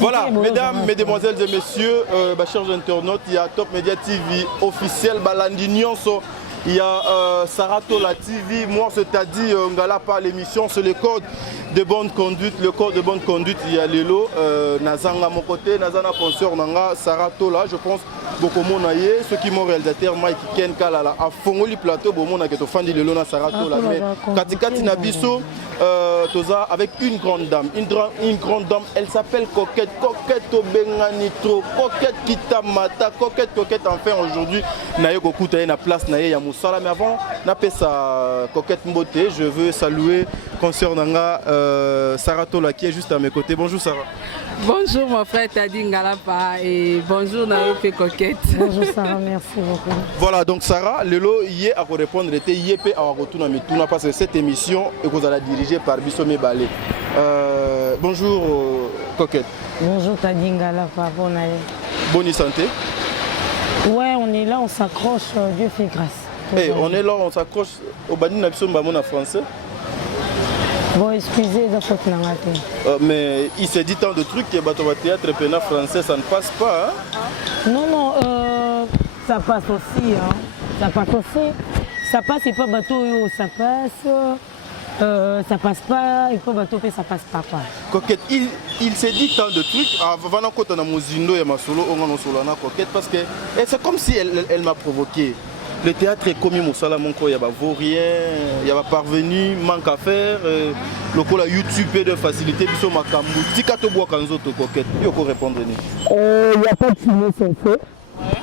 Voilà, mesdames, mesdemoiselles et messieurs, chers internautes, il y a Top Media TV officiel, Balandignon, il y a Saratola TV, moi c'est-à-dire Ngala par l'émission, c'est le code de bonne conduite, le code de bonne conduite, il y a Lelo, Nazanga mon côté, Nazana concert Nanga, Saratola, je pense, beaucoup mon aïe, ceux qui m'ont réalisateur Mike Ken Kalala, à Fongoli Plateau, bon mon a qui est au fan de Lelo na Saratola, mais Katikati Nabiso, Toza avec une grande dame, une grande dame, elle s'appelle Coquette, Coquette Obenganitro, Coquette Kitamata, Coquette, enfin aujourd'hui, Naye Gokuta na place Naye Yamoussala, mais avant, Napé sa Coquette Mbote, je veux saluer concert Nanga Saratola qui est juste à mes côtés. Bonjour Sarah. Bonjour mon frère Tadi Ngalapa et bonjour Naope Coquette. Bonjour Sarah, merci beaucoup. Voilà, donc Sarah, Lelo, hier à répondre, était hier à retourner à Mitouna parce que cette émission est vous allez dirigée par Bissomé Balé. Bonjour Coquette. Bonjour Tadi Ngalapa, bonne année. Bonne santé. Ouais, on est là, on s'accroche, Dieu fait grâce. Hey, on est là, on s'accroche au Bani Nabison Bamona français. Bon, excusez, mais il s'est dit tant de trucs que le théâtre pénal français, ça ne passe pas. Hein? Non, non, ça passe aussi. Hein. Ça passe aussi. Ça passe, et pas bateau, ça passe. Ça passe pas, et pas bateau, ça passe pas. Quoi. Coquette, il s'est dit tant de trucs. Avant qu'on a Mozindo et Masolo, on a Solana Coquette, parce que c'est comme si elle m'a provoqué. Le théâtre est commis Moussala Monko, il y a vaurien, il y a parvenu, manque à faire, le col YouTube de facilité, biso makambu. Si kato bois kanzo to Coquette, il faut répondre. Il n'y a pas de signer sans fait.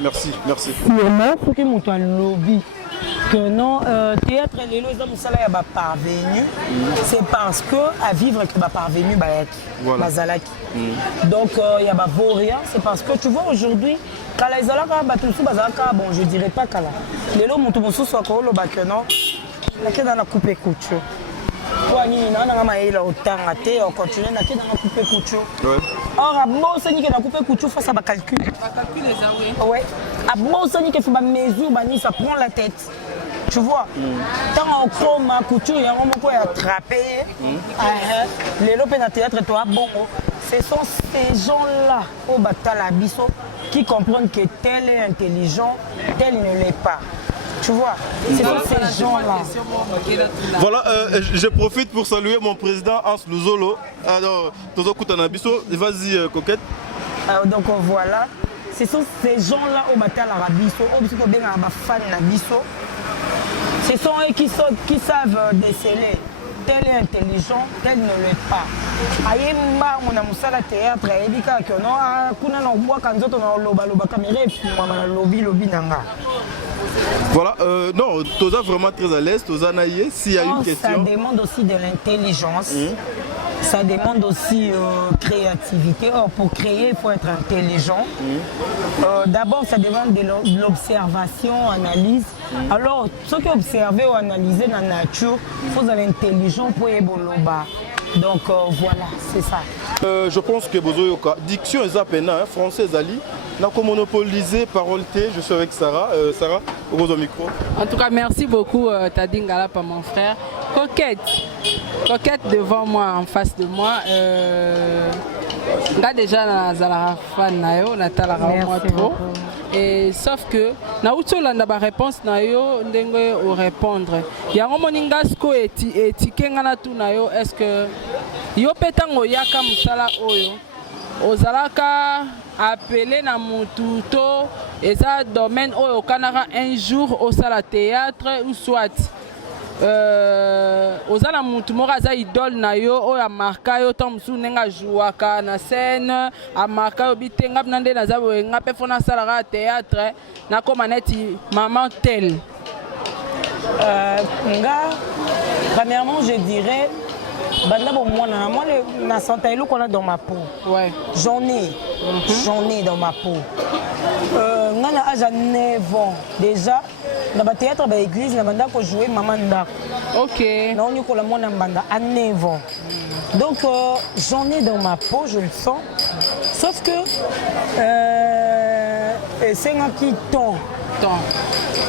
Merci, merci. Si on a, il faut que mon toit lobby. Que non, théâtre et les Moussala il y a parvenu, c'est parce que à vivre que parvenu, voilà. Donc il y a vaurien, c'est parce que tu vois aujourd'hui. Kala izalaka batusu bazalaka bon je dirais pas kala lelo mutu mosusu akoloba que non nakenda na couper couture kwa nini na nga maela otanga te on continue nakenda na couper couture or abosani ke na couper couture face à ba calcul les ouais abosani ke fa ba mesure bani ça prend la tête tu vois tant en chroma couture il y a un moment pour attraper lelo pe na théâtre toi bon ce sont ces gens-là au Batala Bisso qui comprennent que tel est intelligent, tel ne l'est pas. Tu vois, c'est ces gens-là. Voilà, je profite pour saluer mon président Hans Luzolo. Alors, Tozo Koutanabiso, vas-y Coquette. Donc voilà, ce sont ces gens-là au Batala Bisso, au Bisso bien à fan Nabiso. Ce sont eux qui savent déceler. Tel est intelligent, tel ne l'est pas. Ayemba on a musala théâtre ebika que non kuna na obwa kanzoto na loba caméra na lobby nanga. Voilà, non, Toza vraiment très à l'aise, Toza naïe, s'il y a une question. Ça demande aussi de l'intelligence. Ça demande aussi créativité. Or, pour créer, il faut être intelligent. D'abord, ça demande de l'observation, analyse. Alors, ce que observer ou analyser dans la nature, il faut de l'intelligence pour évoluer. Donc, voilà, c'est ça. Je pense que Bozoyoka, diction est appena, français Ali, n'a pas monopolisé parole T. Je suis avec Sarah. Sarah, au micro. En tout cas, merci beaucoup, Tadi Ngalapa, mon frère. Coquette. Coquette devant moi, en face de moi. Là déjà, Nazala fan nayo, Natala moi trop. Et sauf que, na utolanda ba réponse nayo, ndenge au répondre. Yango moninga sko etikenga na tu nayo, est-ce que yo petango yaka musala oyo ozalaka appelé na mutu to eza domaine oyo kanaka un jour au sala théâtre ou soit oza na mutu moko aza idole na yo oyo amarka yo ntango mosusu ndenge ajouaka na scène amarka yo bite nga mpena nde naza boye nga mpe fo nasalaka ya théâtre nakóma neti maman tel. Nga premièrement je dirais banda bomwana moi na santa eloko na dans ma peau. Ouais. J'en ai dans ma peau. Nga na âge à 9 ans déjà na ba théâtre ba église na banda ko jouer maman ndako. OK. Na on ko la mwana banda à 9 ans. Donc j'en ai dans ma peau, je le sens. Sauf que c'est un qui temps.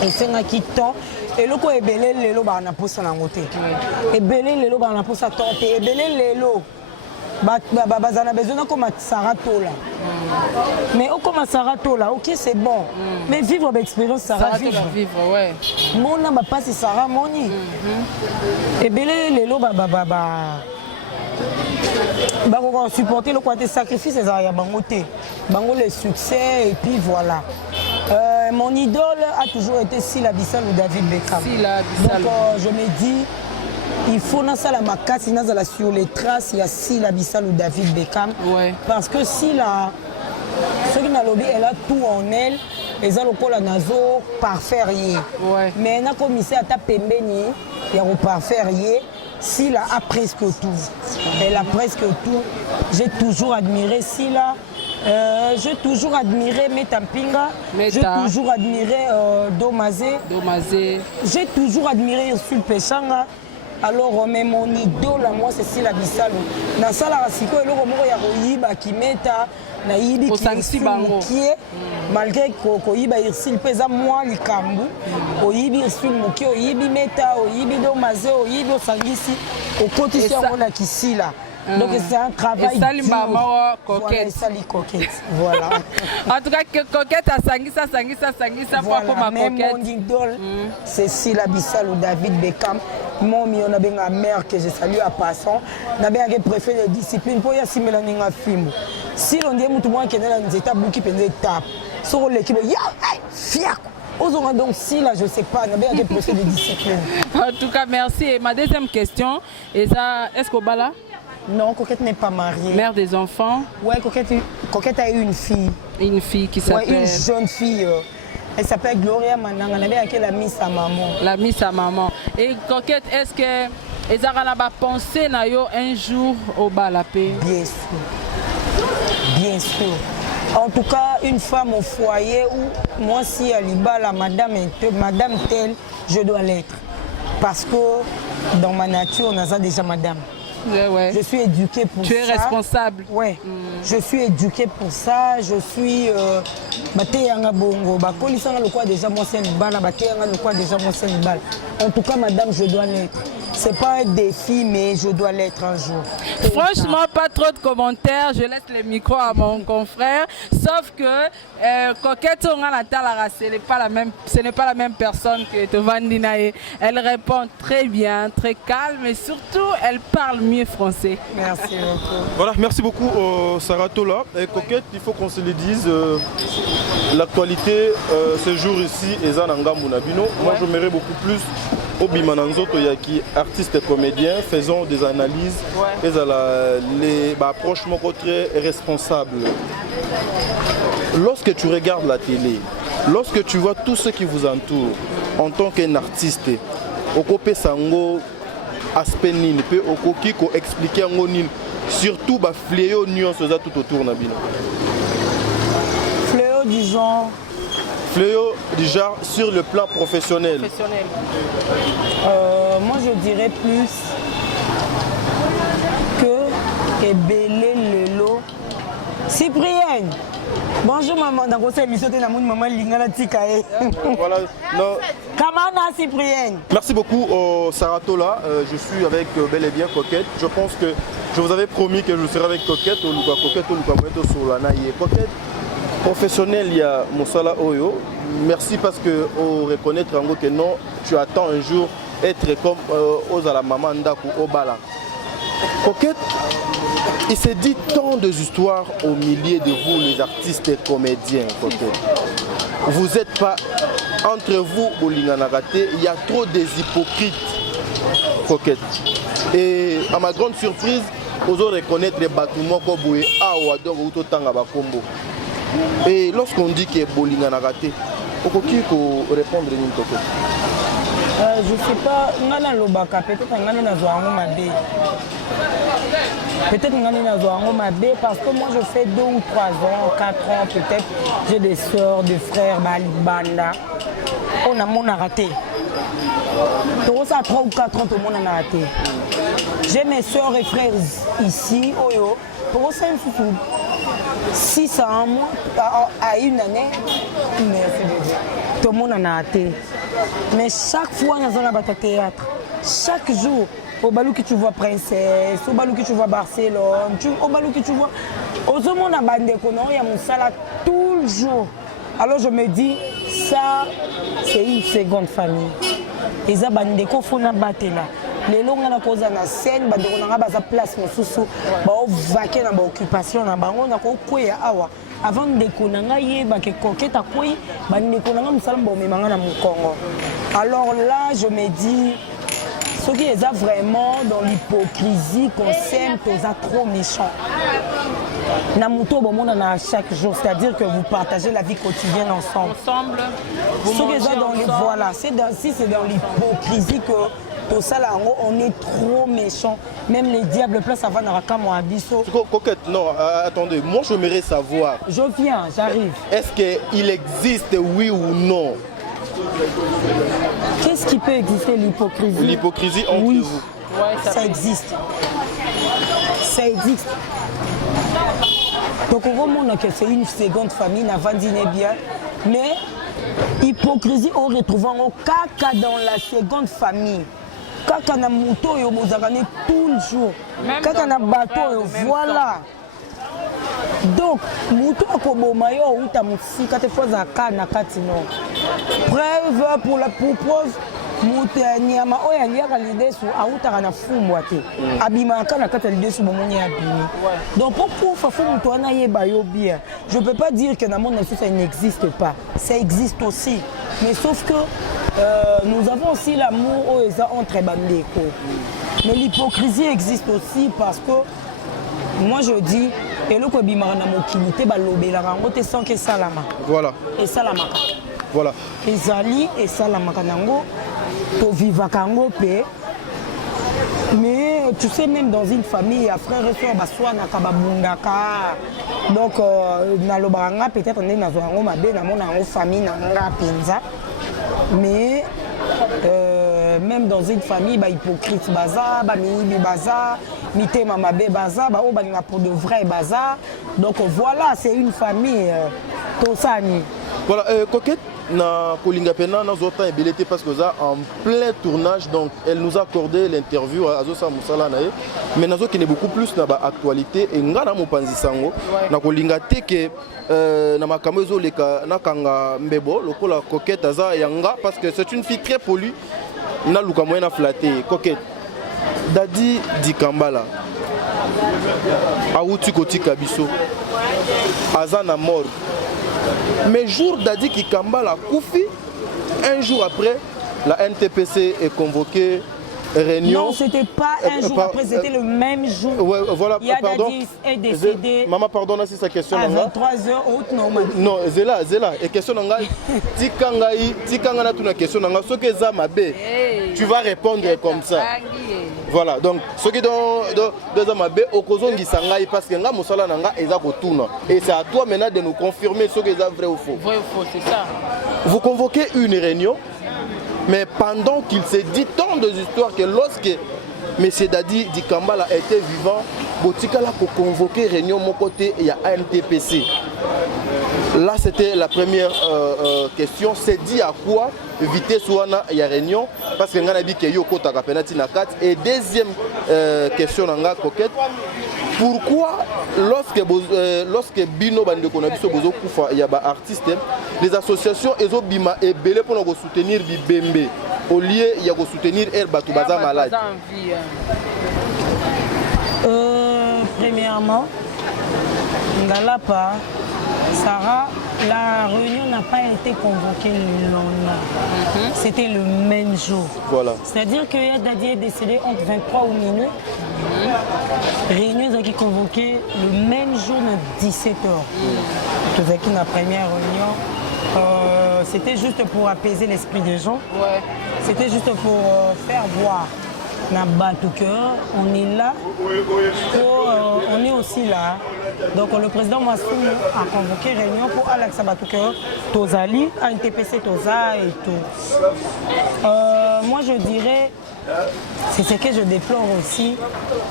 Et c'est un qui temps. Et le ko ebele lelo ba na posa na ngote. Ebele lelo ba na posa tante. Ebele lelo. Bazana besoin comme Saratola. Mais au comme Saratola, ok c'est bon. Mais vivre avec expérience, Sarah vivre. Ouais. Mon nom va passer Sarah Moni. Et belé les lots supporter le côté sacrifice et ça y a bangoté. Bango le succès et puis voilà. Mon idole a toujours été Sila Bissal ou David Beckham. Donc je me dis il faut na sala makasi na zala sur les traces il y a Sila Bissal ou David Beckham. Ouais. Parce que Sila ce qui n'a lobby elle a tout en elle et ça le col à nazo parfaire. Ouais. Mais na commissaire à ta pembeni il y a au parfaire. Sila a presque tout. Elle a presque tout. J'ai toujours admiré Sila. J'ai toujours admiré Metampinga. J'ai toujours admiré Domazé. J'ai toujours admiré Ursule Pechanga. Alors, même mon idole, moi, c'est Sila Bissal. Dans la salle, il y a Royiba qui met na yibi qui malgré que yiba Ursule pesa moi likambu oyibi Ursule moki oyibi meta oyibi Domazé oyibi osangisi okotisi yango na kisila. Donc c'est un travail dur. Voilà, coquette. Voilà. En tout cas, coquette à sangisa voilà. Même mon idole, c'est Sila Bissal ou David Beckham. Moi, on a bien ma mère que je salue à passant. On a bien préféré la discipline pour y assimiler un film. Si l'on dit que tout le monde qui est dans les étapes, qui peut étapes, sur l'équipe, fier. Donc si là, je ne sais pas, on a bien préféré la discipline. En tout cas, merci. Et ma deuxième question, est-ce qu'au Bala? Non, Coquette n'est pas mariée. Mère des enfants? Ouais, Coquette a eu une fille. Une fille qui s'appelle? Ouais, une jeune fille. Elle s'appelle Gloria Mananga. On avait laquelle la mise à maman. La mise à maman. Et Coquette, est-ce que vous avez pensé un jour au Balapé? Bien sûr. Bien sûr. En tout cas, une femme au foyer où moi, si elle y la madame telle, je dois l'être. Parce que dans ma nature, on a déjà madame. Ouais. Je suis éduquée pour ça. Tu es responsable. Ouais. Je suis éduquée pour ça. Je suis bongo. Déjà en tout cas, madame, je dois l'être. C'est pas un défi, mais je dois l'être un jour. Franchement, pas trop de commentaires. Je laisse le micro à mon confrère. Sauf que Coquette, ce n'est pas la même personne que Tovandinae. Elle répond très bien, très calme et surtout, elle parle mieux français. Merci beaucoup. Voilà, merci beaucoup Saratola. Et Coquette, il faut qu'on se le dise, l'actualité ce jour ici est Zananga Mounabino. Moi, je m'aimerais beaucoup plus au Bimananzoto Yaki, artistes et comédiens, faisons des analyses et les approches très responsables. Lorsque tu regardes la télé, lorsque tu vois tout ce qui vous entoure en tant qu'un artiste, Okope Sango aspect nini pe okoki ko expliquer ngo nini surtout ba fléau nuance tout autour na bino. Fléau du genre. Fléau du genre sur le plan professionnel. Moi je dirais plus que Ebele Lelo. Cyprien. Bonjour maman, dans votre émission, maman Lingala Tikae. Voilà, non. Kamana Cyprien. Merci beaucoup Saratola. Je suis avec bel et bien Coquette. Je pense que je vous avais promis que je serais avec Coquette ou Coquette ou Solana. Coquette professionnel, il y a Moussala Oyo. Merci parce que on reconnaître que non, tu attends un jour être comme Ozala Maman Ndaku Obala. Coquette, il s'est dit tant d'histoires au milieu de vous, les artistes et comédiens. Coquette. Vous n'êtes pas entre vous au Linganagate, il y a trop des hypocrites. Coquette. Et à ma grande surprise, vous reconnaître les bâtiments comme Boué, donc autant à Bakombo. Et lorsqu'on dit que Bolinga n'a raté, qui peut répondre à une Coquette? Je sais pas, peut-être que peut-être parce que moi je fais 2 ou 3 ans, 4 ans peut-être, j'ai des soeurs, des frères, Banda. On a raté. Tout ça 3 ou 4 ans, tout le monde a raté. J'ai mes soeurs et frères ici, Oyo. Pour ça, 6 ans, à une année, tout le monde a raté. Mais chaque fois, nous avons un théâtre. Chaque jour, au balou que tu vois Princesse, au balou que tu vois Barcelone, au balou que tu vois. Au monde à Bandekono, il y a mon salat tout le jour. Alors je me dis, ça, c'est une seconde famille. Et ça, Bandeko, il faut la battre là. Les longs na cause na scène, Bandeko n'a pas place, mais sous vaquer dans l'occupation, on a quoi awa. Avant de déconner, Coquette a quoi, Bandeko n'a pas de Congo. Alors là, je me dis, ce qui est vraiment dans l'hypocrisie qu'on s'aime, c'est trop méchant. Namuto Bomona na chaque jour, c'est-à-dire que vous partagez la vie quotidienne ensemble. Voilà, c'est dans l'hypocrisie que tout ça là, on est trop méchant. Même les diables place avant Naraka Moabiso. Coquette, non, attendez, moi je voudrais savoir. Je viens, j'arrive. Est-ce qu'il existe, oui ou non? Qu'est-ce qui peut exister, l'hypocrisie? L'hypocrisie entre oui. vous. Ouais, ça existe. Ça existe. Donc on remonte que c'est une seconde famille, n'a pas dîné bien. Mais hypocrisie, on retrouve en caca dans la seconde famille. Caca na moto et au Mozarane tout le jour. Caca na bateau, voilà. Donc, moto akobomayo ou ta musi kate fois à kana katino. Preuve pour preuve moto nyama oya liaka lidesu auta na fumbwa te. Abima kana kata lidesu bomoni abimi. Donc pourquoi faut moto na yeba yo bien. Je peux pas dire que dans mon nation ça n'existe pas. Ça existe aussi. Mais sauf que nous avons aussi l'amour entre bandeko. Mais l'hypocrisie existe aussi parce que moi je dis et le ko bimara mokilité balobela rango te sans que salama. Voilà. Et salama. Voilà. Ezali et salama kanango to vivaka ngo pe. Mais tu sais même dans une famille ya frère et sœur baswa na kababundaka. Donc na lobanga peut-être on est na zongo mabe na mona ngo famille na nga penza. Mais même dans une famille, hypocrite baza, mibi baza, mité mamabe baza, on a pour de vrais baza. Donc voilà, c'est une famille tosani. Voilà, Coquette, na Kolinga Pena, nous autant ébélité parce que ça en plein tournage, donc elle nous a accordé l'interview à Azosa Moussala nae, mais nous qui est beaucoup plus dans l'actualité et nous avons pensé sango, na Kolinga teke na makamezo leka na kanga mbebo, lokola Coquette aza yanga parce que c'est une fille très polie. Na luka moyena flatté Coquette Dadi Dikambala Aouti Kotika Biso Azana mort. Mais jour Dadi Dikambala Koufi, un jour après, la NTPC est convoquée. Réunion. Non, c'était pas un jour après, c'était le même jour. Ouais, voilà, pardon. Dadis est décédé. Maman, pardonne si sa question. À 23h, haute normale. Non, Zela. Et question nanga, tikanga na tuna question nanga, ce que za mabe, tu vas répondre comme ça. Voilà, donc ce qui dans za mabe, okozongi sangai parce que nga mosala nanga eza kotuna. Et c'est à toi maintenant de nous confirmer ce que za vrai ou faux. Vrai ou faux, c'est ça. Vous convoquez une réunion. Mais pendant qu'il s'est dit tant d'histoires que lorsque M. Dadi Dikambala était vivant, Botikala pour convoquer réunion mon côté, il y a ANTPC. Là, c'était la première question. C'est dit à quoi vitesse ouana il y a réunion parce que nous avons dit que Yoko taka penalty na 4. Et deuxième question nanga Coquette. Pourquoi lorsque Bino Bandeko na biso bozo kufa il y a ba artistes, les associations ezo bima et belé pour nous soutenir Bibembe au lieu il y a soutenir El Batou Baza malade. Premièrement, Ngalapa, Sarah la réunion n'a pas été convoquée le lendemain. C'était le même jour. Voilà. C'est-à-dire que Dadi est décédé entre 23 ou minuit. Réunion qui est convoquée le même jour à 17h. Tout la première réunion, c'était juste pour apaiser l'esprit des gens. Ouais. C'était juste pour faire voir. On est là, on est aussi là. Donc le président Massoum a convoqué réunion pour Alex Batouker, Tozali, ANTPC Toza et tout. Moi je dirais, c'est ce que je déplore aussi,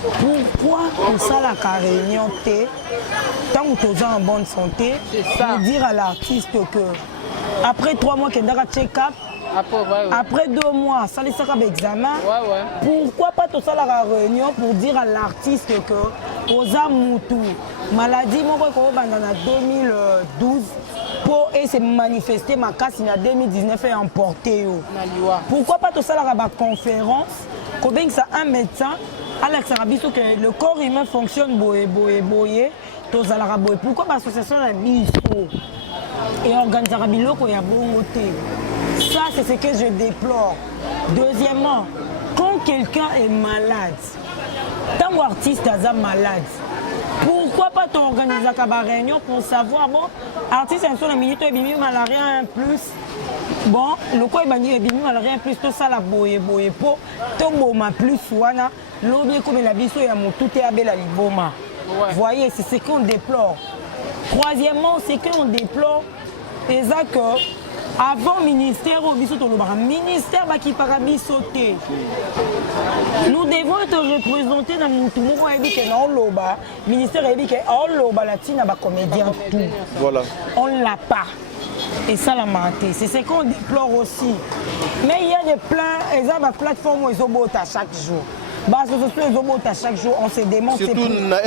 pourquoi on s'en la réunion T, tant que Toza en bonne santé, pour dire à l'artiste que après 3 mois qu'il y a un check-up, après 2 mois, ça les sera examen. Pourquoi pas tout ça la réunion pour dire à l'artiste que Oza Moutou, maladie moi en 2012 pour se manifester ma casse en 2019 et emporter. Pourquoi pas tout ça la conférence qu'on ça un médecin Alex Arabiso que le corps humain fonctionne boye. Pourquoi l'association la mise et organisera biloko ya bongo te. Ça, c'est ce que je déplore. Deuxièmement, quand quelqu'un est malade, tant qu'artiste est malade, pourquoi pas t'organiser une réunion pour savoir, bon, artiste est sur la minute, il y a malaria plus. Bon, le quoi il y a malaria plus, tout ça la boye, pour tout le plus, l'objet comme la biso et tout est à la liboma. Vous voyez, c'est ce qu'on déplore. Troisièmement, c'est qu'on déplore les accords. Avant ministère au ministère qui para sauter. Nous devons être représentés dans mon tout le ministère comédien tout. Voilà. On ne l'a pas. Et ça l'a maté. C'est ce qu'on déplore aussi. Mais il y a des plans, exemple la plateforme où ils ont à chaque jour. À chaque jour, on se demande c'est pourquoi.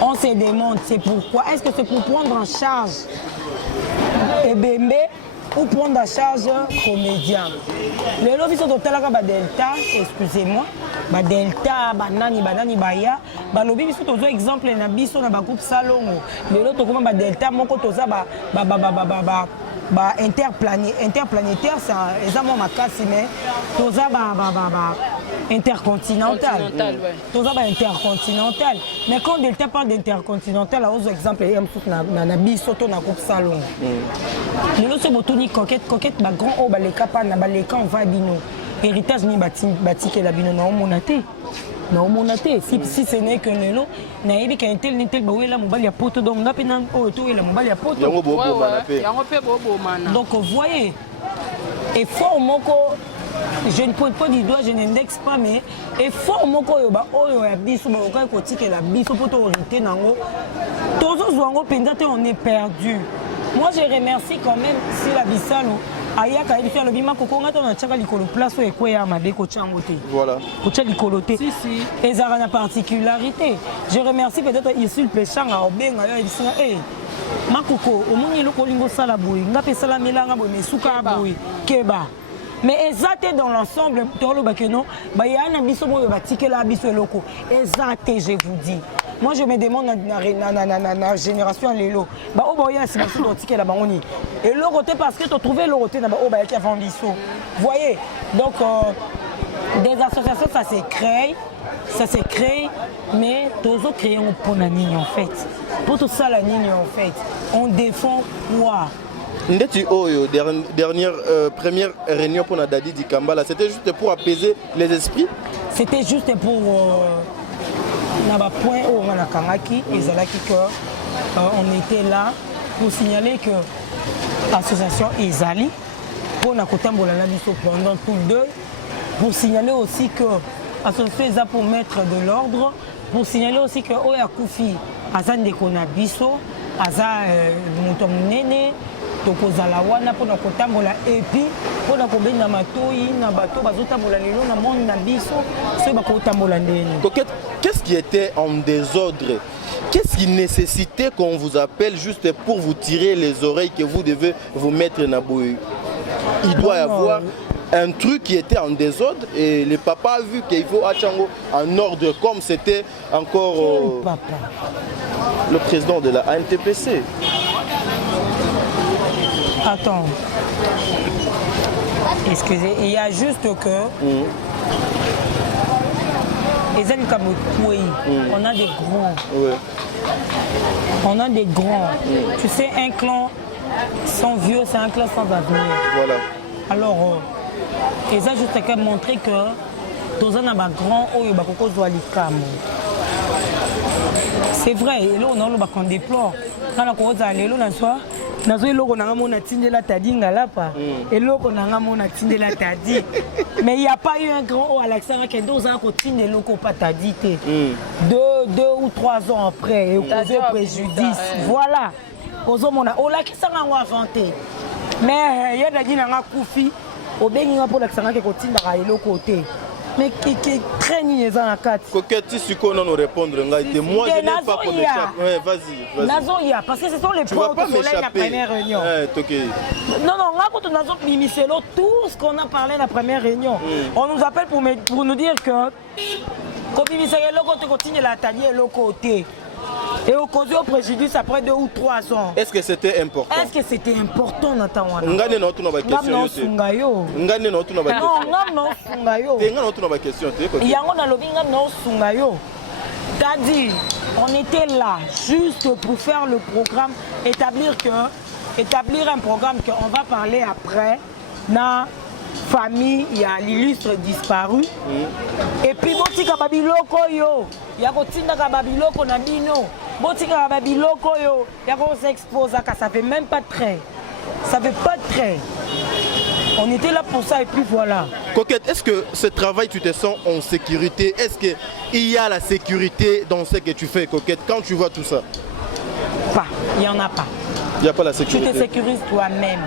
On se demande c'est pourquoi. Est-ce que c'est pour prendre en charge Ebembe ou prendre en charge comédien. Les lobbies sont au Delta, excusez-moi, Delta, banani, baya, lobby sont aux exemple na biso na groupe salon. Les autres comment Delta, mon côté interplanétaire, c'est exactement ma casse, mais toza intercontinental. Intercontinental. Mais quand Delta parle d'intercontinental, aux exemples, il y a un biso na groupe salon. Les autres sont coquette, ma grand haut, les capas, les camps, on va bino. Héritage ni bâti la bino, na si ce n'est que le lot, na yebi ka intel la mobile ya poto donc na pena o to la mobile ya poto. Donc vous voyez, et fort moko, je ne peux pas dire doigt, je n'indexe pas, mais et fort moko yoba oyo ya biso ba okai kotike la biso poto orité nango. Tozo zwango pendate on est perdu. Moi je remercie quand même si la bisalo ayaka il fait le bima kokonga to na tchaka likolo place et quoi ya mabe ko tchangote. Voilà. Ko tchaka likolo te. Si. Et ça a une particularité. Je remercie peut-être ici le péchanga obenga yo ici makoko omoni loko lingo sala boy ngape sala melanga boy mesuka boy keba. Mais exacté dans l'ensemble tolo bakeno ba ya na biso boyo batikela biso loko. Exacté je vous dis. Moi je me demande na génération lélo. Bah au boya c'est biso dotikela bangoni. Et le côté parce que tu as trouvé le côté na ba oba qui avant biso. Voyez. Donc des associations ça se crée mais tous autres créons pour la ligne en fait. Pour tout ça la ligne en fait. On défend quoi? Ndeti Oyo, première réunion pour Nadadi Dikambala, c'était juste pour apaiser les esprits? C'était juste pour na point où on a Kangaki et Zalaki que on était là pour signaler que l'association Ezali pour Nakotambola pendant tout le deuil, pour signaler aussi que l'association Ezali pour mettre de l'ordre, pour signaler aussi que Oya Koufi Azan de Konabiso, Aza Moutonene, Tokozala wana pour Nakotambola et puis pour Nakobena Matoi, Nabato, Bazotambola Lelo, Namon Nabiso, c'est Bakotambola Ndeni. Qu'est-ce qui était en désordre? Qu'est-ce qui nécessitait qu'on vous appelle juste pour vous tirer les oreilles que vous devez vous mettre dans Naboui? Il doit y avoir un truc qui était en désordre et le papa a vu qu'il faut Achango en ordre comme c'était encore le président de la ANTPC. Attends. Excusez, il y a juste que... Les amis comme on a des grands. Ouais. On a des grands. Tu sais, un clan sans vieux, c'est un clan sans avenir. Voilà. Alors, ils ont juste qu'à montrer que tous les grands ont eu c'est vrai, et là on a qu'on déplore. Quand on a allé là, nazo eloko nanga mona tindela tadi ngalapa eloko nanga mona tindela tadi mais il y a pas eu un grand au Alexandre qui 2 ans continue eloko pas tadi té 2 ou 3 ans après et causé préjudice voilà ozo mona ola ki sanga ngo inventé mais ya dadi nanga kufi obengi nga pour Alexandre qui continue à eloko té mais qui craignent les ans à 4 Coquette si qu'on nous répondre moi je n'ai pas pour m'échapper. Ouais, vas-y. Nazoya parce que ce sont les points de soleil la première réunion. Non, quand on a tout ce qu'on a parlé la première réunion, on nous appelle pour nous dire que quand on continue la tailler le côté. Et au cause au préjudice après 2 ou 3 ans. Est-ce que c'était important? Est-ce que c'était important Nathan wana? Ngane na otuna ba question yote. Ngane na otuna ba question. Non, ngam no sungayo. Ngane na otuna ba question te ko. Yango na lobi ngam no sungayo. C'est-à-dire, on était là juste pour faire le programme, établir un programme qu'on va parler après. Na famille, il y a l'illustre disparu. Et puis, botika babiloko yo, ya kotinda ka babiloko na bino. Botika babiloko yo, ya ko s'expose ça fait même pas de trait. Ça fait pas de trait. On était là pour ça et puis voilà. Coquette, est-ce que ce travail, tu te sens en sécurité? Est-ce qu'il y a la sécurité dans ce que tu fais, Coquette, quand tu vois tout ça? Pas, il n'y en a pas. Il n'y a pas la sécurité. Tu te sécurises toi-même.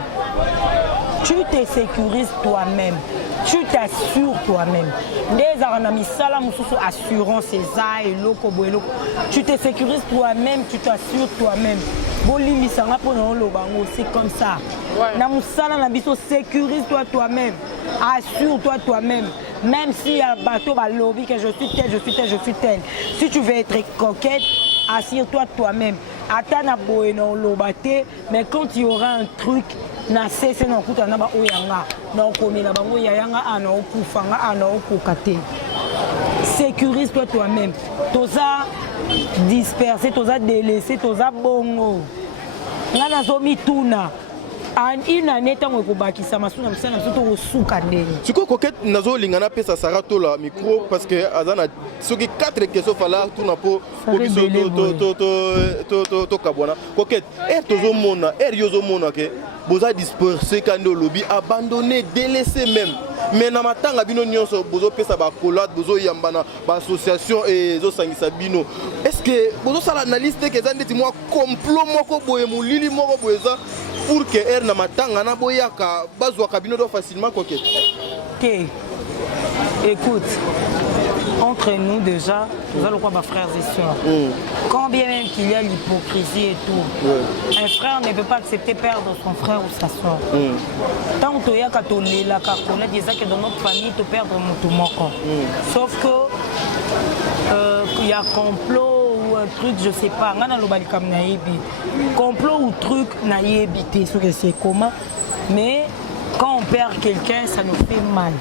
Tu te sécurises toi-même. Tu t'assures toi-même. Des arnamisala mususu assurance et loko boeloko. Tu te sécurises toi-même, tu t'assures toi-même. Bolimi sanga pono lobango, c'est comme ça. Na musala na biso sécurise-toi toi-même. Assure-toi toi-même. Même si un bateau va lobby que je suis tel, je suis tel, je suis tel. Si tu veux être coquette, assure-toi toi-même. Atana boeno lobate, mais quand il y aura un truc na cesse na kuta na ba oyanga na komela bango yanga ana okufanga ana okukate. Sécurise-toi toi-même. Toza dispersé, toza délaissé, toza bongo. Ngana zomi tuna. En une année tant que bakisa masuna msana msoto osuka ndenge. Siko Coquette nazo lingana pesa sarato la micro parce que azana soki 4 questions fala tuna po biso to kabwana. Coquette tozo mona yozo mona ke boza disperser kando lobby abandonné délaissé même. Mais na matanga bino nyonso bozo pesa ba collade bozo yambana ba association et zo sangisa bino. Est-ce que bozo sala analyse que zandeti moi complot moko boye mulili moko boyeza pour que er na matanga na boyaka bazwa kabino do facilement Coquette. OK. Écoute, entre nous déjà, nous allons quoi frères et sœurs. Quand bien même qu'il y a l'hypocrisie et tout, un frère ne peut pas accepter perdre son frère ou sa soeur. Tant que tu as que dans notre famille, tu perds mon moko. Sauf que il y a complot ou un truc, je sais pas. Complot ou truc, naïbi, c'est comment. Mais quand on perd quelqu'un, ça nous fait mal.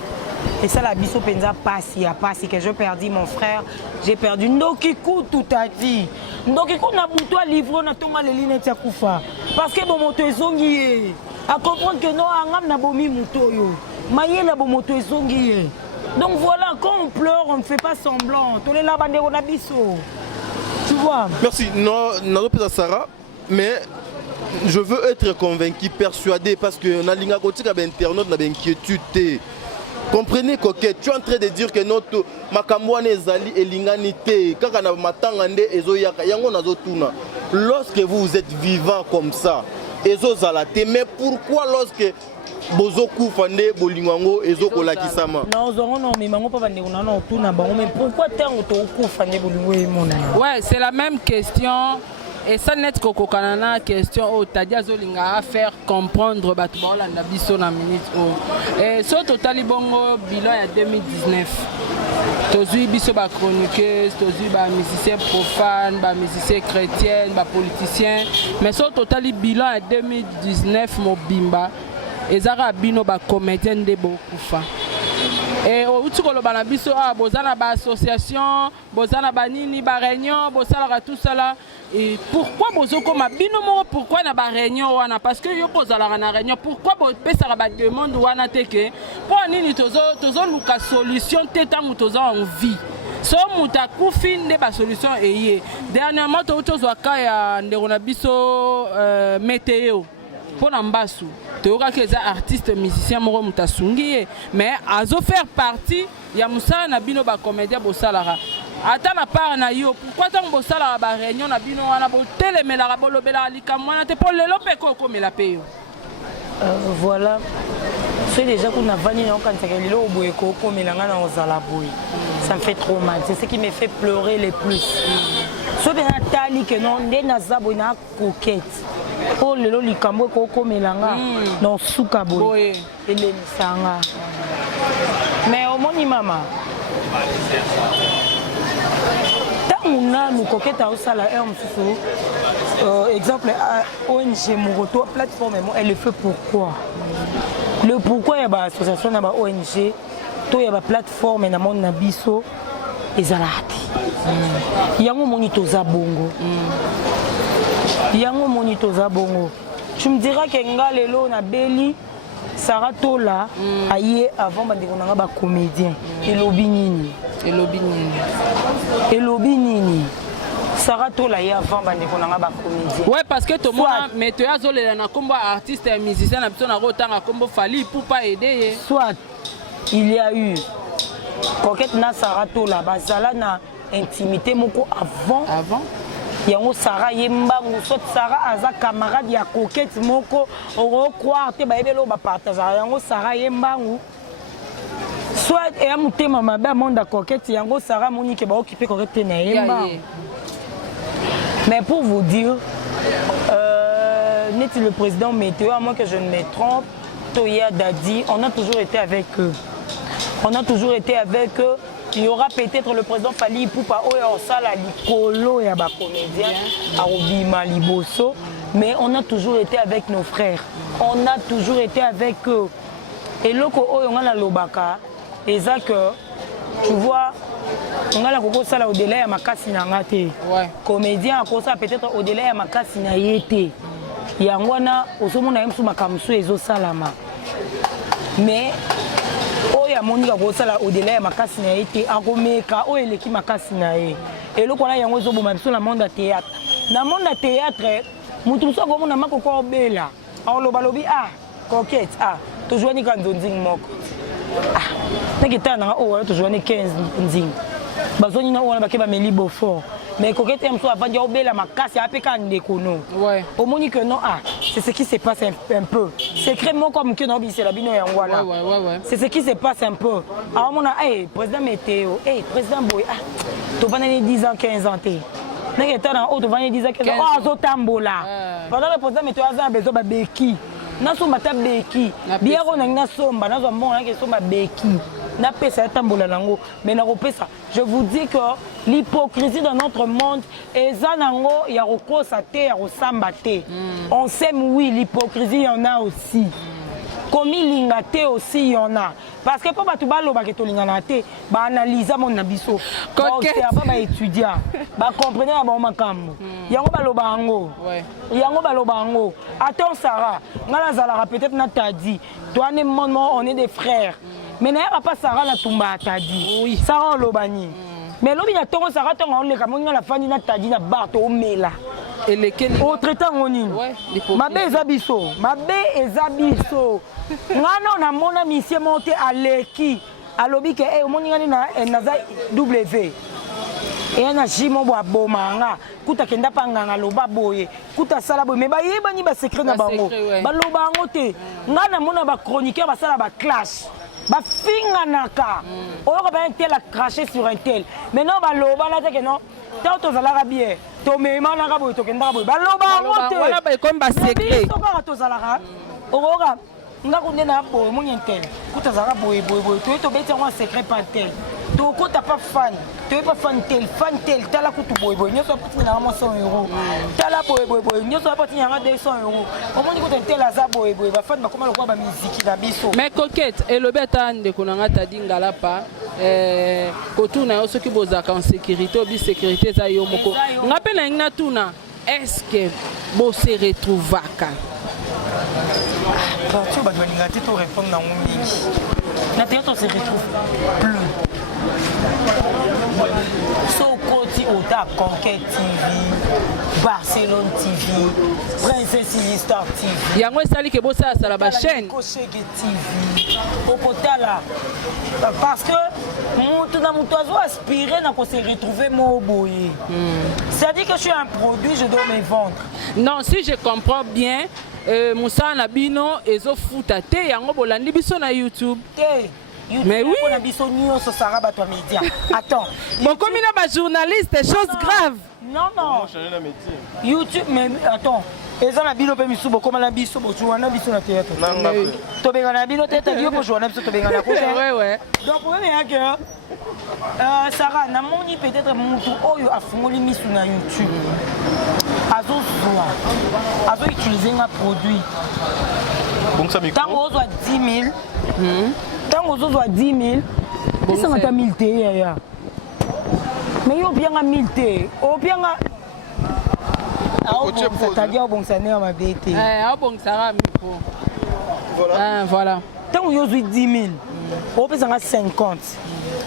Et ça, la biso penza passe, il y a pas, c'est que j'ai perdu mon frère, j'ai perdu Ndokikou tout a dit. Ndokikou n'a pas livré, n'a pas les lignes de Koufa. Parce que mon moto est zongié. À comprendre que non, on n'a pas mis moto yo. Maïe n'a pas moto est zongié. Donc voilà, quand on pleure, on ne fait pas semblant. On est là, on a biso. Tu vois. Merci. Non, non, pas Sarah, mais je veux être convaincu, persuadé, parce que na linga kotika ba internaute na ba inquiétude. Comprenez Coquette, tu es en train de dire que notre makamwane ezali elinganité kaka na matanga nde ezoyaka yango nazotuna. Lorsque vous êtes vivant comme ça, ezozalate, mais pourquoi lorsque bozoku fande bolingango ezokolakisama? Non, mais mango pas vande on tuna bango, mais pourquoi tant to ku fande bolingo emona? Ouais, c'est la même question et ça net koko kanana question au tadia zolinga à faire comprendre batu ba la biso na minute o et so total bongo bilan ya 2019 tozui biso ba chroniqueuse tozui ba musicien profane ba musicien chrétien ba politicien mais so total bilan ya 2019 mobimba ezara bino ba comédien de bokufa. Et au Tukolo Banabiso, Bozana ba association, Bozana banini, ba réunion, Bozala tout ça là. Et pourquoi Bozoko ma binomo, pourquoi na ba réunion wana? Parce que yo Bozala na réunion, pourquoi Bozala ba demande wana teke? Pour nini tozo luka solution teta mutoza en vie. So muta kufi ne ba solution eye. Dernièrement to tozo akaya ndero biso météo. Pour Nambasu. Théora que les artistes musiciens moro mutasungi mais azo faire partie ya musala na bino ba comédien bosalara ata na part na yo pourquoi tant bosalara ba réunion na bino wana bo telemela ba lobela likamwana te pour lelo pe ko komela pe yo voilà c'est déjà qu'on a vani na quand c'est lelo boye ko komela ngana ozala boye ça me fait trop mal c'est ce qui me fait pleurer le plus so bien tali que non ndena zabo na coquette. Oh lelo likambo ko melanga non suka boye ele misanga mais au moni mama tanguna nous koketa osala msusu exemple ONG Muroto plateforme elle le fait pourquoi le pourquoi ya ba association na ba ONG to ya ba plateforme na monde na biso ezalati yango moni toza bongo yango monito za bongo tu me diras que ngalelo na beli Saratola aye avant bandeko nanga ba comédien elobi nini Saratola aye avant bandeko nanga ba comédien ouais parce que tout le monde metteur azolela na kombo artiste et musicien na biso na rotanga kombo Fally pour pas aider soit il y a eu coquette na Saratola bazala na intimité moko avant yango Sarah yembangu soit Sarah aza camarade ya coquette moko oro croire te ba ebelo ba partage yango Sarah yembangu soit et amutema mabe monde coquette yango Sarah monique ba occuper coquette na yembangu mais pour vous dire n'est-il le président météo à moins que je ne me trompe Toya Dadi on a toujours été avec eux il y aura peut-être le président Fally Ipupa au sala likolo ya ba comédien Arobima Liboso mais on a toujours été avec nos frères on a toujours été avec eux et loko oyo ngana lobaka eza que tu vois ngala koko sala au-delà ya makasi na ngate comédien akosa peut-être au-delà ya makasi na yete yangwana osomona msu makamsu ezo salama mais oya monika kosala au-delà ya makasi na été akomeka o eleki makasi na ye eloko na yango ezoboma biso na monde ya théâtre na monde ya théâtre mutu so ko mona makoko obela oloba lobi coquette tojoani ka ndonzing moko nakita na o tojoani 15 nding bazoni na ona bakeba meli beaufort mais coquette aime so avant obela makasi apeka ndekono au moni que non c'est ce qui se passe un peu secrètement comme que non c'est la bino yangwana c'est ce qui se passe un peu alors mon président météo président boy to banani 10 ans 15 ans té naketa na o to banani 10 ans 15 ans zo tambola pendant le président météo a besoin ba beki na somba ta beki biero na somba na zo mbona ke somba beki na pesa tambola nango mais na repesa je vous dis que l'hypocrisie dans notre monde ezanango ya rokosa te ya rosamba te on s'aime oui l'hypocrisie y en a aussi komi linga te aussi y en a parce que pas batu baloba ke to linga na te ba analyser mon nabiso c'est pas ba étudier ba comprendre ba makambo yango baloba ngo attends Sarah ngala zala peut-être na tadi toi ne on est des frères mais n'a pas Sarah la tumba tadi oui Sarah lobani mais lobi na tongo Sarah tongo on le kamonga la fandi na tadi na barto o mela et lesquels autre temps onini mabe ezabiso ngano na mona mission monte aleki alobi ke omoni ngani na za W et na jimo bo abomanga kuta kenda panganga loba boye kuta sala boye mais ba yebani ba secret na bango ba loba ngo te ngana mona ba chroniqueur ba sala ba clash bafinganaka oyoka ba un tel a craché sur un tel maintenant baloba là que non tant tozalaka bien tomemanaka boye tokendaka boye baloba yango te wana baekomi basecret sokaka tozalaka okoyoka ngako nde na boye monye tel kutazalaka boye toye tobeti yango secret pa tel tokota pa fan toye pa fan tel tala kutu boye nyonso apatinaka mwa 100 euro tala boye nyonso apatinaka 200 euro omoni kuta tel aza boye bafani bakoma lokola bamiziki na biso mais coquette elobi ata ndeko na nga tadi ngalapa kotuna yo soki bozalaka en sécurité obi sécurité eza yo moko nga mpe na yengi natuna est-ce que bose retrouvaka tu bato balinga te to répondre nango mingi na te to se retrouve plus so koti ota Conquête TV Barcelone TV Princesse Star TV yango esali ke bosalasala bachaîne Koshege TV okotala parce que mutu na mutu azo aspirer na ko se retrouver mo boye c'est-à-dire que je suis un produit je dois me vendre non si je comprends bien mosala na bino ezofuta te yango bolandi biso na YouTube te mais oui on a biso nyonso sara bato ya média attends bokomi na bajournaliste chose grave non changer na métier YouTube mais attends eza na bino mpe misu bokoma na biso bojuwa na biso na théâtre tobengana na bino te tadi yo bojuwa na biso tobengana ouais donc problème eyake Sarah namoni peut-être mutu oyo afungoli misu na YouTube azo utiliser un produit ntango ozwa 10 000 ntango ozozwa 10 000 esanga ta 1000 te yaya mais yo obianga 1000 te obianga aobongisa aobongisa ndenge mabe te aobongisaka mipo voilà ntango yo ozwi 10 000 opesanga 50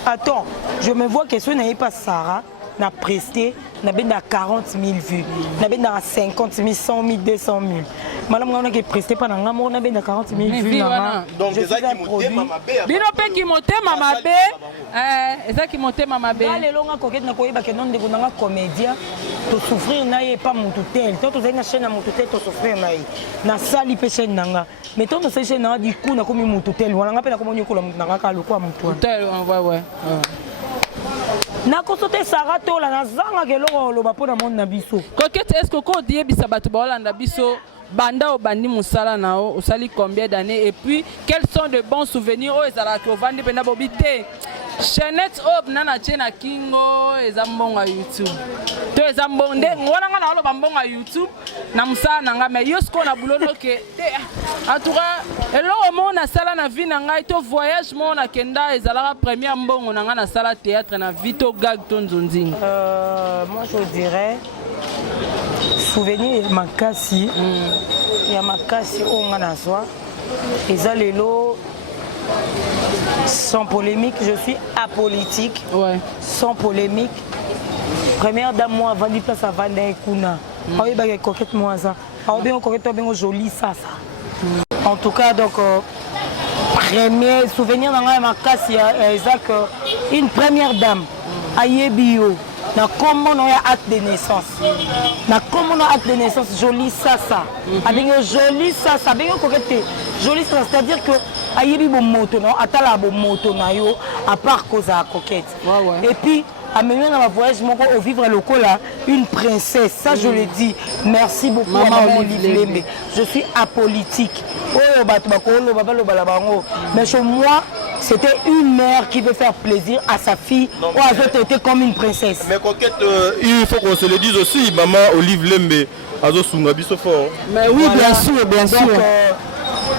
attends je me vois que soki nayebi pas Sarah na presté na benda 40 000 vues na benda 50 000 100 000 200 000 madame on a qui presté pas na ngamo na benda 40 000 vues donc eza ki motema mabe bino pe ki motema mabe eza ki motema mabe lelo nga Coquette na koyeba ke non ndeko nanga comédien to souffrir na ye pas mutu tel to to zenga chaîne na mutu tel to souffrir na ye na sali pe chaîne nanga mais to to chaîne na di coup na komi mutu tel wala nga pe na komo nyokola mutu nanga ka lokwa mutu tel ouais nakosote Sarah tola nazanga keloko loba mpona monde na biso Coquette est-ce que ko diebisa bato baolanda biso banda obandi musala nao osali combien d'années et puis quels sont de bons souvenirs oyo ezalaka ovandi mpena bobi te chaînette oyo nana tie na kingo eza mbongo ya YouTube to eza mbongo nde wana nga naoloba mbongo ya YouTube na mosala na ngai mais yo sikoyo na bulono ke te en tout cas eloko moko nasala na vie na ngai to voyage moko nakenda ezalaka première mbongo na ngai nasala théâtre na vie to gag to nzonzingi moi je dirais souvenir ya makasi oyo nga nazwa eza lelo sans polémique je suis apolitique sans polémique première dame moi avandi place avanda ekuna oyebaka Coquette mwaza aobengo Coquette obengo joli sasa en tout cas donc premier souvenir na ngai ya makasi eza que une première dame ayebi yo na kombo na ya acte de naissance na kombo na acte de naissance joli sasa abengi joli sasa abengi Coquette joli sasa c'est-à-dire que ayebi bomoto na atala bomoto na yo à part cause à Coquette et puis amener dans ma voyage moko au vivre lokola une princesse ça je le dis merci beaucoup à maman Livlembe je suis apolitique oh bato bakolo babalo balabango mais chez moi c'était une mère qui veut faire plaisir à sa fille ou à d'autres était comme une princesse mais Coquette il faut qu'on se le dise aussi maman Olive Lembe azo sunga biso fort mais oui voilà. bien sûr donc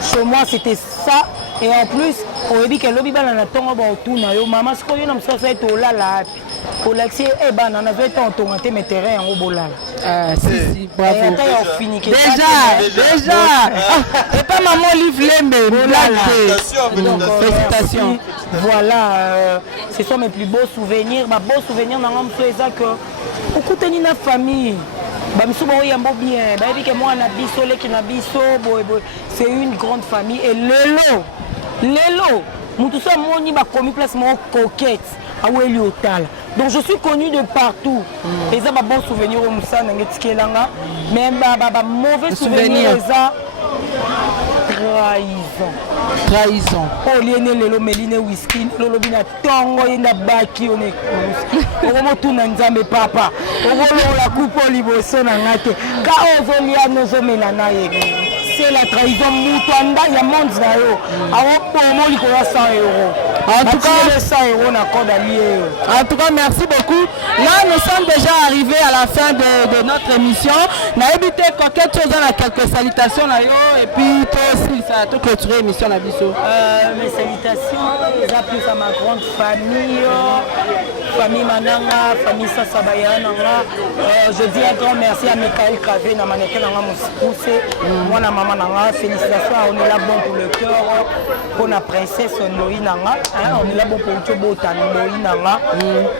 chez moi c'était ça et en plus oyebi ke lobi bana na tongo ba otuna yo mama siko yo na msasa eto olala api olaxi e bana na veto ontonga te me terrain yango bolala si bravo déjà et pas maman Olive Lembe bolala félicitations voilà ce sont mes plus beaux souvenirs ma beau souvenir na ngam so eza que okutani na famille bamisu ba oyambo bien bayebi ke moi na biso leki na biso boy c'est une grande famille et lelo mutu so moni ba komi place mo Coquette aweli otala donc je suis connu de partout et ça ba bon souvenir au musa na ngetikelanga même ba mauvais souvenir eza Trahison. Oh, liene lelo meline whisky, lolo bina tongo yenda baki one kuruski. Ogomo tuna nzambe papa. Ogolo la coupe liboso na ngate. Ka ozo lia nozo mena ye. C'est la trahison mutanda ya monde na yo. Awo pomo likola 100 €. En tout cas, 100 € na code allié. En tout cas, merci beaucoup. Là, nous sommes déjà arrivés à la fin de notre émission. On a évité quelque chose dans quelques salutations là, et puis toi aussi, ça a tout clôturé l'émission à Bisso. Mes salutations, les plus à ma grande famille, famille Mananga, famille Sassabayananga. Je dis un grand merci à Michael Kravé, na mannequin Nanga Moussoussé, moi na maman Nanga. Félicitations, on est là bon pour le cœur, pour la princesse Noï Nanga. On est là bon pour Tchobo Tanoi Nanga.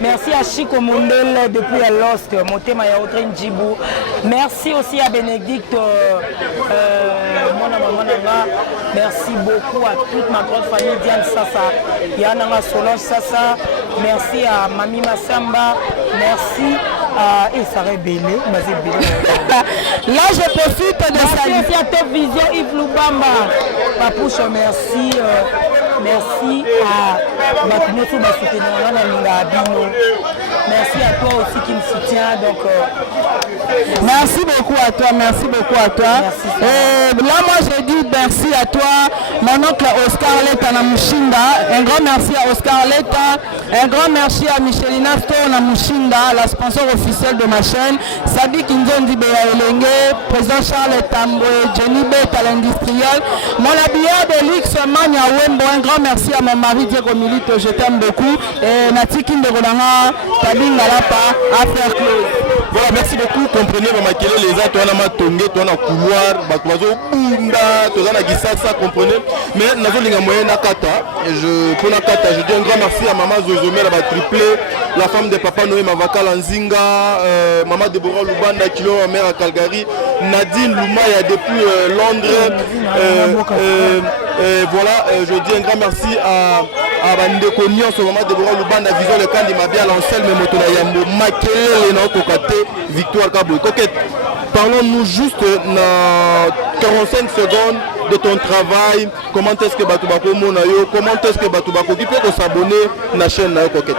Merci à Chico Mondel depuis Lost, Motema Yaotre Ndjibou. Merci aussi à Bénédicte, mon maman Nanga. Merci beaucoup à toute ma grande famille Diane Sassa, Yananga Solange Sassa. Merci à Mami Massamba. Merci à Essaré Bélé. Là, je profite de saluer. Merci à Top Vision Yves Lubamba. Papouche, merci. Merci à Matinoso Basoutenanga Nalinga Abino. Merci à toi aussi qui me soutient. Donc, merci beaucoup à toi, merci beaucoup à toi. Et là, moi, je dis merci à toi, mon oncle Oscar Leta Namushinda. Un grand merci à Oscar Leta. Un grand merci à Michelina Sto Namushinda, la sponsor officielle de ma chaîne. Sadik Nzondi Beya Elenge, président Charles Tamboué, Jenny Bet à l'industriel. Mon habillard de Lix Mania Wembo. Un grand merci à mon mari Diego Milito, je t'aime beaucoup. Et Natiki Ndegolanga, Tabinga Lapa, affaire close. Voilà, merci beaucoup. Comprenez, maman, quel est les gens, toi, on a tongé, toi, on a couloir, batoiseau, bunda, toi, on a guissé ça, comprenez. Mais, nous avons les moyens Nakata. Pour Nakata, je dis un grand merci à maman Zozomé, la triplé, la femme de papa Noé Mavaka Lanzinga, maman Deborah Lubanda, Kilo, ma mère à Calgary, Nadine Loumaya depuis Londres. Voilà, je dis un grand merci à Bandeko Nyonso, maman Deborah Lubanda, Vision le camp de Mabia, l'Anselme Motona Yambo, Makele, Léna Kokate, Victoire Kabou. Coquette, parlons-nous juste dans 45 secondes de ton travail. Comment est-ce que Batubako Monayo, comment est-ce que Batubako qui peut s'abonner à la chaîne Nayo Coquette?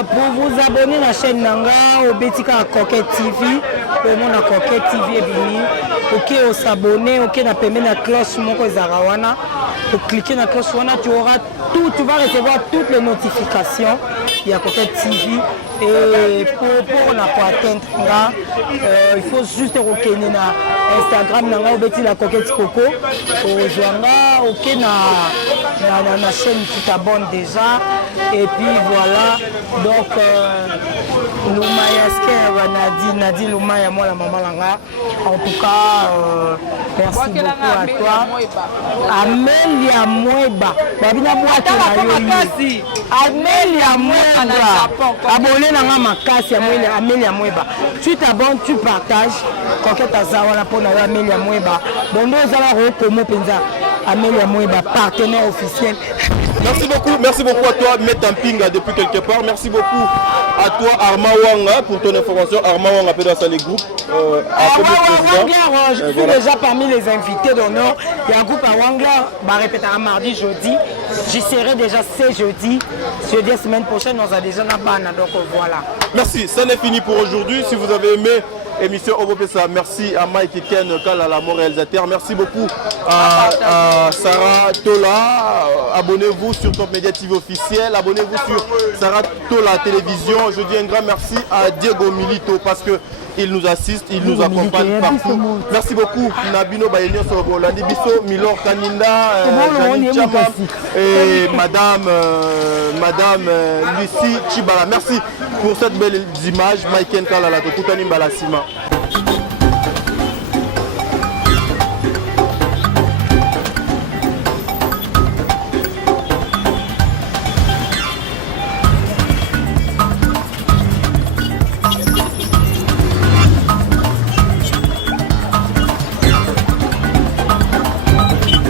Pour vous abonner à la chaîne Nanga, au Betika Coquette TV, au monde à Coquette TV et Bini, ok, au s'abonner, ok, na permet la cloche Moko Zarawana, pour cliquer sur la cloche Wana, tu auras tout, tu vas recevoir toutes les notifications. Il y a Coquette TV et pour atteindre Nanga, il faut juste reconnaître na Instagram Nanga, au Beti la Coquette Coco, au Joanga, ok, na chaîne tu t'abonnes déjà. Et puis voilà, donc Loumaya Sker, Nadine Loumaya, moi la maman Langa. En tout cas, merci beaucoup à toi. Amélia Moueba. Amélia Moueba. Abonnez Nanga Makasi, Amélia Moueba. Tu t'abonnes, tu partages. Coquette Azawala pour Amélia Moueba. Donc nous allons recommencer Penza. Amélia Moueba, partenaire officiel. Merci beaucoup à toi, Metampinga depuis quelque part. Merci beaucoup à toi, Arma Wanga, pour ton information. Arma Wanga peut dans les groupes. Je suis déjà parmi les invités d'honneur. Il y a un groupe à Wangler, répétera mardi, jeudi. J'y serai déjà ce jeudi. Jeudi, la semaine prochaine, on a déjà la banane. Donc voilà. Merci, ça n'est fini pour aujourd'hui. Si vous avez aimé émission Obopesa, merci à Mike et Ken Kalala, mon réalisateur. Merci beaucoup à Sarah Tola. Abonnez-vous sur Top Media TV officiel. Abonnez-vous sur Sarah Tola Télévision. Je dis un grand merci à Diego Milito parce que il nous assiste, il nous accompagne partout. Merci beaucoup Nabino Bayenio Sobolandi Bisso, Milor Kaninda, Jani Chama et Madame Lucie Chibala. Merci pour cette belle image. Mike Kalala, Tokutani Balasima.